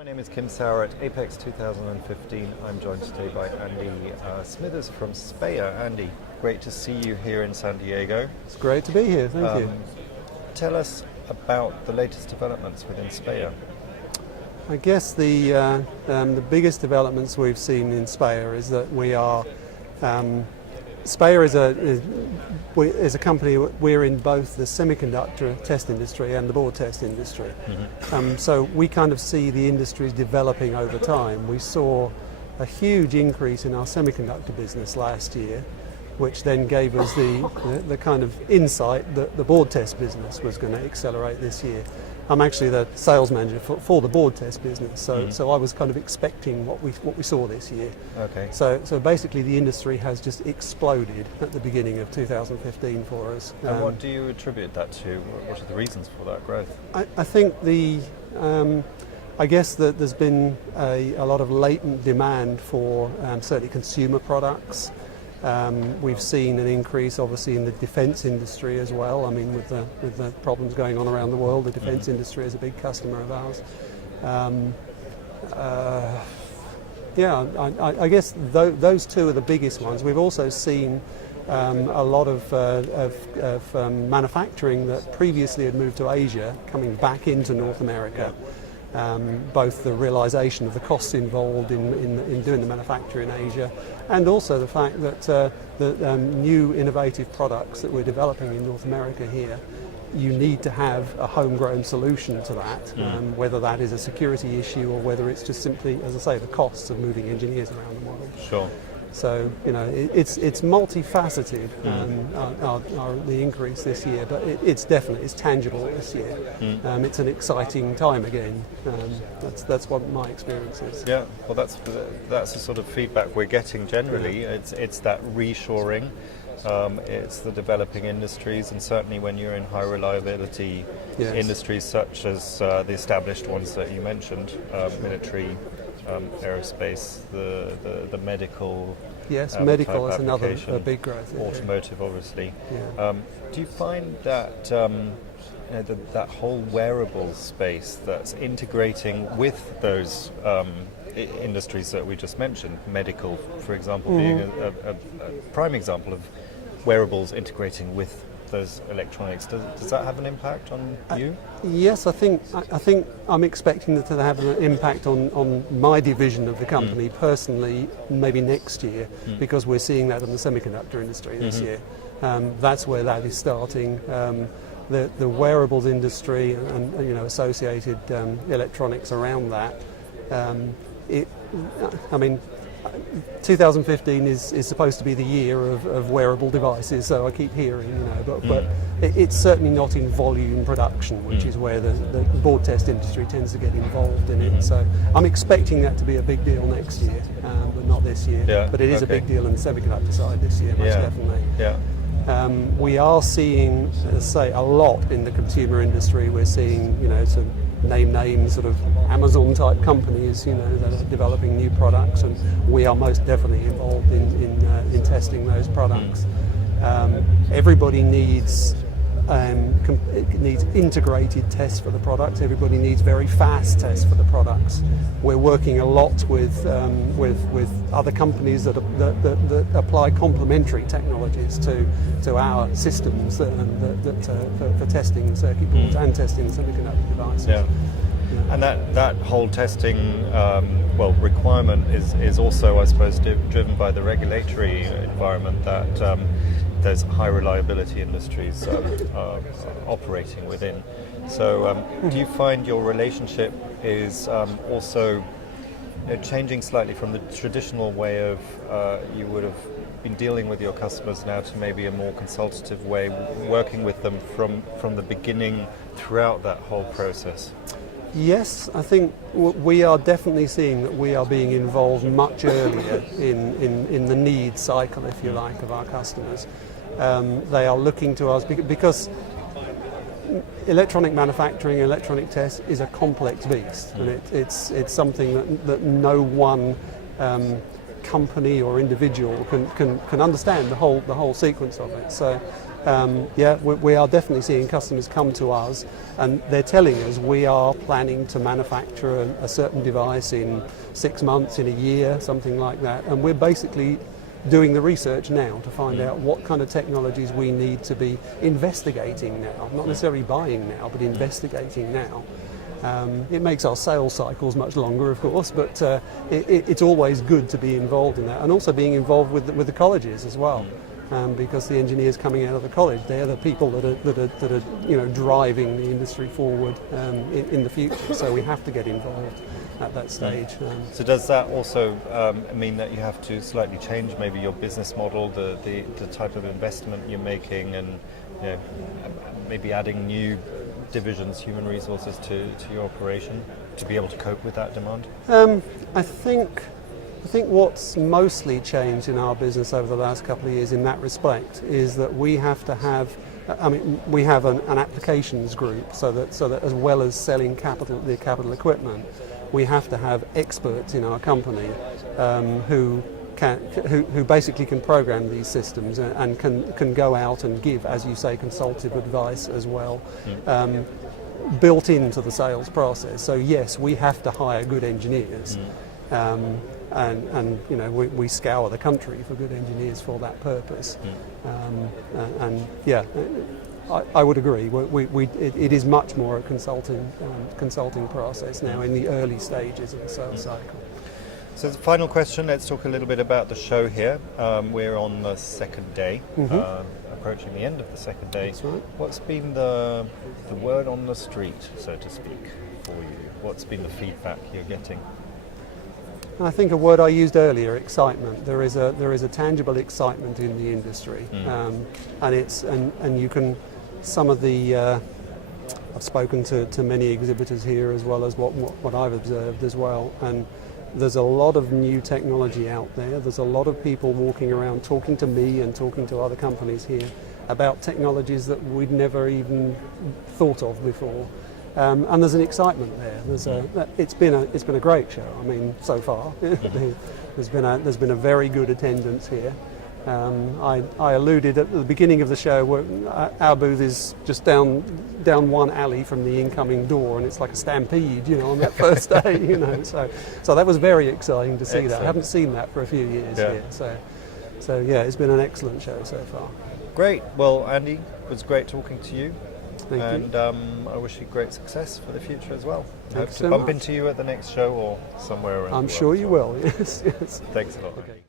My name is Kim Sauer at Apex 2015. I'm joined today by Andy Smithers from SPEA. Andy, great to see you here in San Diego. It's great to be here, thank you. Tell us about the latest developments within SPEA. I guess the biggest developments we've seen in SPEA is that we are SPEA is a company. We're in both the semiconductor test industry and the board test industry. Mm-hmm. So we kind of see the industries developing over time. We saw a huge increase in our semiconductor business last year, which then gave us the kind of insight that the board test business was going to accelerate this year. I'm actually the sales manager for the board test business, so I was kind of expecting what we saw this year. Okay. So basically the industry has just exploded at the beginning of 2015 for us. And what do you attribute that to? What are the reasons for that growth? I think I guess that there's been a lot of latent demand for certainly consumer products. We've seen an increase, obviously, in the defence industry as well. I mean, with the problems going on around the world, the defence industry is a big customer of ours. I guess those two are the biggest ones. We've also seen a lot of manufacturing that previously had moved to Asia coming back into North America. Both the realisation of the costs involved in doing the manufacture in Asia, and also the fact that the new innovative products that we're developing in North America here, you need to have a homegrown solution to that, whether that is a security issue or whether it's just simply, as I say, the costs of moving engineers around the world. Sure. So, you know, it's multifaceted, the increase this year, but it's tangible this year. It's an exciting time again. That's what my experience is. Yeah, well, that's the sort of feedback we're getting generally. Yeah. It's that reshoring. It's the developing industries, and certainly when you're in high reliability industries such as the established ones that you mentioned, military, aerospace, the medical. Yes, medical is another big growth. Automotive, obviously. Yeah. Do you find that that whole wearable space that's integrating with those industries that we just mentioned, medical, for example, being a prime example of wearables integrating with those electronics, does that have an impact on you? Yes, I think I'm expecting it to have an impact on my division of the company personally, maybe next year, because we're seeing that in the semiconductor industry this year. That's where that is starting. The wearables industry and associated electronics around that. 2015 is supposed to be the year of wearable devices, so I keep hearing, but it's certainly not in volume production, which is where the board test industry tends to get involved in it. So I'm expecting that to be a big deal next year, but not this year. Yeah, but it is a big deal on the semiconductor side this year, most definitely. Yeah. We are seeing, say, a lot in the consumer industry. We're seeing, some name sort of Amazon type companies, that are developing new products, and we are most definitely involved in testing those products. Everybody needs integrated tests for the products. Everybody needs very fast tests for the products. We're working a lot with other companies that apply complementary technologies to our systems for testing circuit boards and testing semiconductor devices. Yeah. And that whole testing requirement is also, I suppose, driven by the regulatory environment that there's high reliability industries operating within. So do you find your relationship is also changing slightly from the traditional way of you would have been dealing with your customers now to maybe a more consultative way, working with them from the beginning throughout that whole process? Yes, I think we are definitely seeing that we are being involved much earlier in the needs cycle, if you like, of our customers. They are looking to us because electronic manufacturing, electronic test is a complex beast, and it's something that no one company or individual can understand the whole sequence of it. So we are definitely seeing customers come to us, and they're telling us we are planning to manufacture a certain device in 6 months, in a year, something like that. And we're basically doing the research now to find out what kind of technologies we need to be investigating now, not necessarily buying now, but investigating now. It makes our sales cycles much longer, of course, but it's always good to be involved in that, and also being involved with the colleges as well. Because the engineers coming out of the college, they're the people that are driving the industry forward in the future. So we have to get involved at that stage. So does that also mean that you have to slightly change maybe your business model, the type of investment you're making, and maybe adding new divisions, human resources to your operation to be able to cope with that demand? I think what's mostly changed in our business over the last couple of years in that respect is that we have to have, we have an applications group, so that as well as selling the capital equipment, we have to have experts in our company who basically can program these systems and can go out and give, as you say, consultative advice as well. Built into the sales process. So yes, we have to hire good engineers. And we scour the country for good engineers for that purpose. I would agree. It is much more a consulting process now in the early stages of the sales cycle. So the final question, let's talk a little bit about the show here. We're on the second day, approaching the end of the second day. That's right. What's been the word on the street, so to speak, for you? What's been the feedback you're getting? I think a word I used earlier, excitement. There is a tangible excitement in the industry, and you can. Some of the I've spoken to many exhibitors here as well as what I've observed as well, and there's a lot of new technology out there. There's a lot of people walking around talking to me and talking to other companies here about technologies that we'd never even thought of before. And there's an excitement there. It's been a great show. I mean, so far, there's been a very good attendance here. I alluded at the beginning of the show where our booth is just down one alley from the incoming door, and it's like a stampede, on that first day, So that was very exciting to see. Excellent. That. I haven't seen that for a few years here. So yeah, it's been an excellent show so far. Great. Well, Andy, it was great talking to you. Thank you. I wish you great success for the future as well. I hope Thanks to so bump much. into you at the next show or somewhere around the world. I'm sure you will, yes. Thanks a lot. Okay.